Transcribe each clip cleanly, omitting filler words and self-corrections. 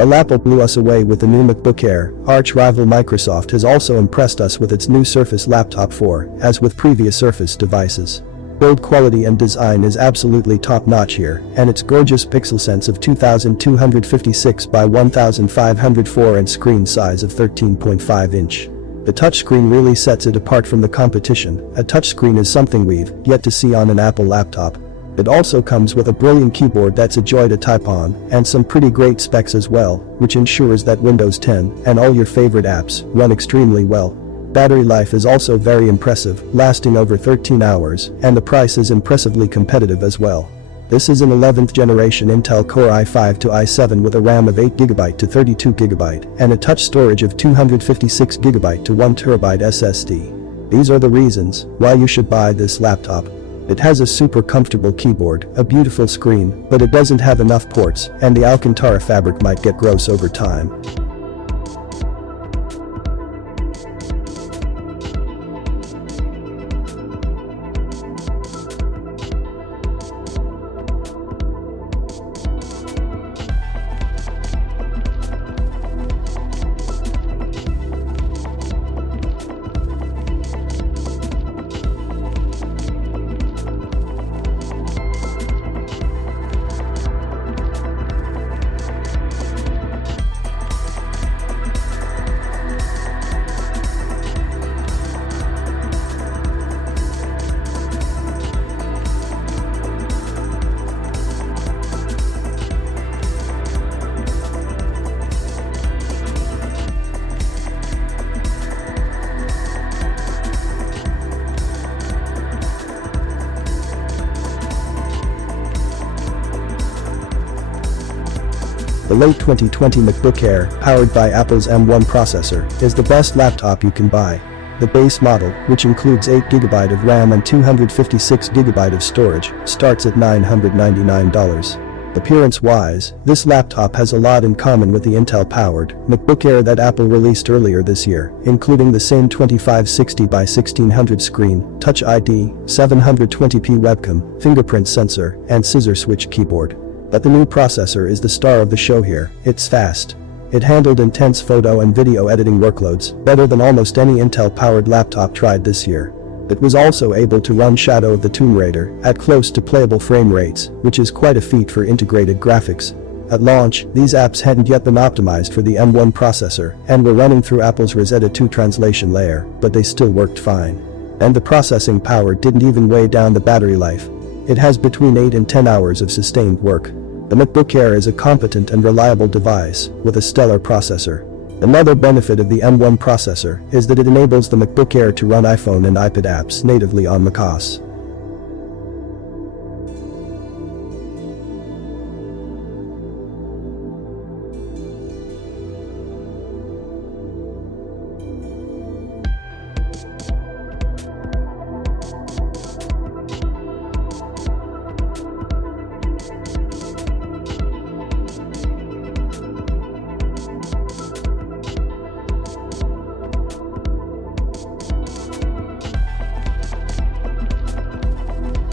While Apple blew us away with the new MacBook Air, arch-rival Microsoft has also impressed us with its new Surface Laptop 4, as with previous Surface devices. Build quality and design is absolutely top-notch here, and its gorgeous pixel sense of 2256 by 1504 and screen size of 13.5 inch. The touchscreen really sets it apart from the competition. A touchscreen is something we've yet to see on an Apple laptop. It also comes with a brilliant keyboard that's a joy to type on, and some pretty great specs as well, which ensures that Windows 10 and all your favorite apps run extremely well. Battery life is also very impressive, lasting over 13 hours, and the price is impressively competitive as well. This is an 11th generation Intel Core i5 to i7 with a RAM of 8GB to 32GB and a touch storage of 256GB to 1TB SSD. These are the reasons why you should buy this laptop. It has a super comfortable keyboard, a beautiful screen, but it doesn't have enough ports, and the Alcantara fabric might get gross over time. The late 2020 MacBook Air, powered by Apple's M1 processor, is the best laptop you can buy. The base model, which includes 8GB of RAM and 256GB of storage, starts at $999. Appearance-wise, this laptop has a lot in common with the Intel-powered MacBook Air that Apple released earlier this year, including the same 2560 by 1600 screen, Touch ID, 720p webcam, fingerprint sensor, and scissor switch keyboard. But the new processor is the star of the show here. It's fast. It handled intense photo and video editing workloads better than almost any Intel-powered laptop tried this year. It was also able to run Shadow of the Tomb Raider at close to playable frame rates, which is quite a feat for integrated graphics. At launch, these apps hadn't yet been optimized for the M1 processor and were running through Apple's Rosetta 2 translation layer, but they still worked fine. And the processing power didn't even weigh down the battery life. It has between 8 and 10 hours of sustained work. The MacBook Air is a competent and reliable device with a stellar processor. Another benefit of the M1 processor is that it enables the MacBook Air to run iPhone and iPad apps natively on macOS.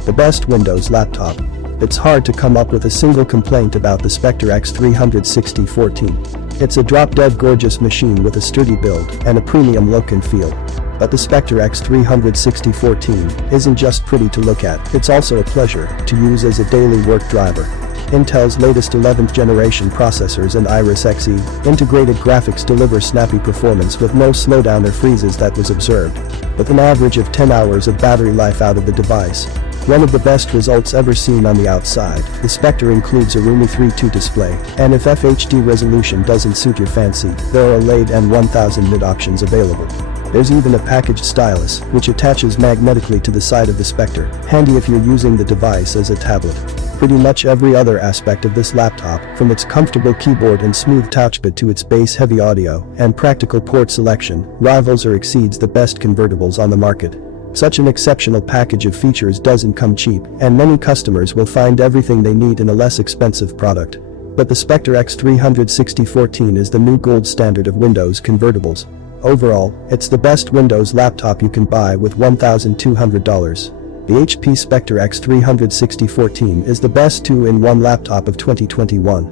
The best Windows laptop. It's hard to come up with a single complaint about the Spectre X360 14. It's a drop-dead gorgeous machine with a sturdy build and a premium look and feel. But the Spectre X360 14 isn't just pretty to look at, it's also a pleasure to use as a daily work driver. Intel's latest 11th generation processors and Iris Xe integrated graphics deliver snappy performance with no slowdown or freezes that was observed. With an average of 10 hours of battery life out of the device. One of the best results ever seen on the outside, the Spectre includes a roomy 3:2 display, and if FHD resolution doesn't suit your fancy, there are OLED and 1000 nit options available. There's even a packaged stylus, which attaches magnetically to the side of the Spectre, handy if you're using the device as a tablet. Pretty much every other aspect of this laptop, from its comfortable keyboard and smooth touchpad to its bass-heavy audio and practical port selection, rivals or exceeds the best convertibles on the market. Such an exceptional package of features doesn't come cheap, and many customers will find everything they need in a less expensive product. But the Spectre X360 14 is the new gold standard of Windows convertibles. Overall, it's the best Windows laptop you can buy with $1,200. The HP Spectre X360 14 is the best 2-in-1 laptop of 2021.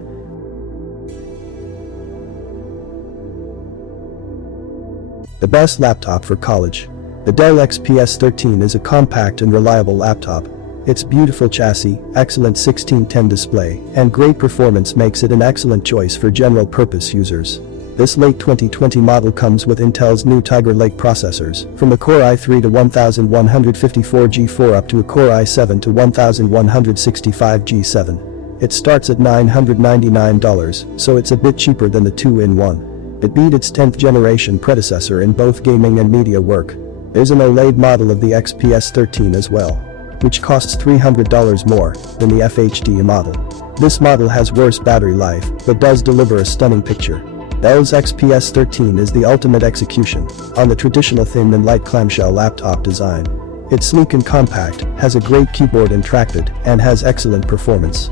The best laptop for college. The Dell XPS 13 is a compact and reliable laptop. Its beautiful chassis, excellent 16:10 display, and great performance makes it an excellent choice for general-purpose users. This late 2020 model comes with Intel's new Tiger Lake processors, from a Core i3 to 1154 G4 up to a Core i7 to 1165 G7. It starts at $999, so it's a bit cheaper than the 2-in-1. It beat its 10th generation predecessor in both gaming and media work. There's an OLED model of the XPS 13 as well, which costs $300 more than the FHD model. This model has worse battery life, but does deliver a stunning picture. Dell's XPS 13 is the ultimate execution on the traditional thin and light clamshell laptop design. It's sleek and compact, has a great keyboard and trackpad, and has excellent performance.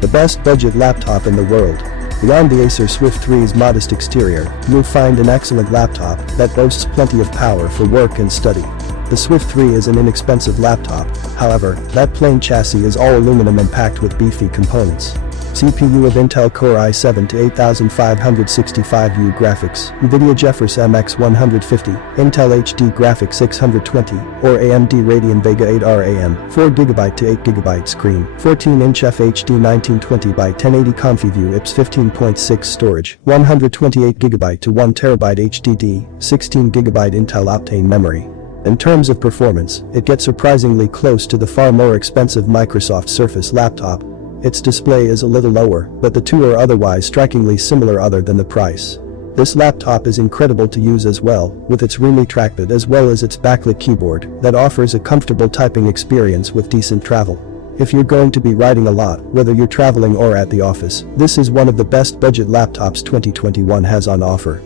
The best budget laptop in the world. Beyond the Acer Swift 3's modest exterior, you'll find an excellent laptop that boasts plenty of power for work and study. The Swift 3 is an inexpensive laptop, however, that plain chassis is all aluminum and packed with beefy components. CPU of Intel Core i7 to 8565U graphics, NVIDIA GeForce MX 150, Intel HD Graphics 620, or AMD Radeon Vega 8 RAM, 4GB to 8GB screen, 14-inch FHD 1920 by 1080 ComfyView IPS 15.6 storage, 128GB to 1TB HDD, 16GB Intel Optane memory. In terms of performance, it gets surprisingly close to the far more expensive Microsoft Surface laptop. Its display is a little lower, but the two are otherwise strikingly similar other than the price. This laptop is incredible to use as well, with its roomy trackpad as well as its backlit keyboard that offers a comfortable typing experience with decent travel. If you're going to be writing a lot, whether you're traveling or at the office, this is one of the best budget laptops 2021 has on offer.